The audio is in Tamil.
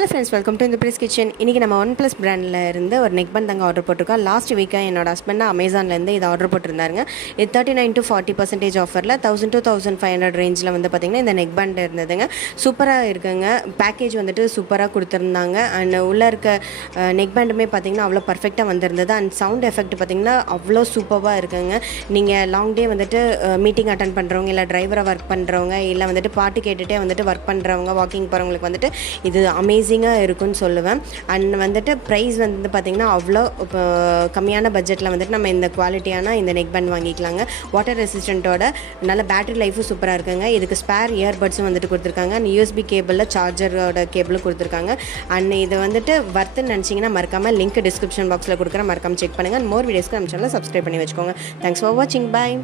ஹலோ ஃப்ரெண்ட்ஸ், வெல்கம் டு இந்த ப்ரெஸ் கிச்சன். இன்றைக்கி நம்ம OnePlus பிராண்டில் இருந்து ஒரு நெக்பேண்ட் தாங்க ஆர்டர் போட்டிருக்கோம். லாஸ்ட் வீக்காக என்னோட ஹஸ்பண்ட் அமேசான்லேருந்து இதை ஆர்டர் போட்டிருந்தாருங்க. இது 39 to 40% ஆஃபரில் 1000 to 1500 ரேஞ்சில் வந்து பார்த்திங்கன்னா இந்த நெக்பேண்ட் இருந்ததுங்க. சூப்பராக இருக்குங்க. பேக்கேஜ் வந்துட்டு சூப்பராக கொடுத்துருந்தாங்க. அண்ட் உள்ளே இருக்க நெக்பேண்டுமே பார்த்திங்கன்னா அவ்வளோ பர்ஃபெக்டாக வந்திருந்தது. அண்ட் சவுண்ட் எஃபெக்ட் பார்த்திங்கன்னா அவ்வளோ சூப்பராக இருக்குங்க. நீங்கள் லாங் டே வந்துட்டு மீட்டிங் அட்டன் பண்ணுறவங்க, இல்லை டிரைவராக ஒர்க் பண்ணுறவங்க, இல்லை வந்துட்டு பாட்டு கேட்டுகிட்டே வந்துட்டு ஒர்க் பண்ணுறவங்க, வாக்கிங் போகிறவங்களுக்கு வந்துட்டு இது அமேசிங்காக இருக்குன்னு சொல்லுவேன். அண்ட் வந்துட்டு ப்ரைஸ் வந்து பார்த்திங்கன்னா அவ்வளோ கம்மியான பட்ஜெட்டில் வந்துட்டு நம்ம இந்த குவாலிட்டியான இந்த நெக் பேண்ட் வாங்கிக்கலாங்க. வாட்டர் ரெசிஸ்டண்ட்டோட நல்ல பேட்டரி லைஃபும் சூப்பராக இருக்குங்க. இதுக்கு ஸ்பேர் இயர்பட்ஸும் வந்துட்டு கொடுத்துருக்காங்க. அண்ட் USB கேபிளில் சார்ஜரோட கேபிளும் கொடுத்துருக்காங்க. அண்ட் இது வந்துட்டு வர்த்துன்னு நினச்சிங்கன்னா மறக்காமல் லிங்க் டிஸ்கிரிப்ஷன் பாக்ஸில் கொடுக்குறேன், மறக்காமல் செக் பண்ணுங்கள். அண்ட் மோர் வீடியோஸ்க்கு நம்ம சேனலை சப்ஸ்கிரைப் பண்ணி வச்சுக்கோங்க. தேங்க்ஸ் ஃபார் வாட்சிங். பாய்.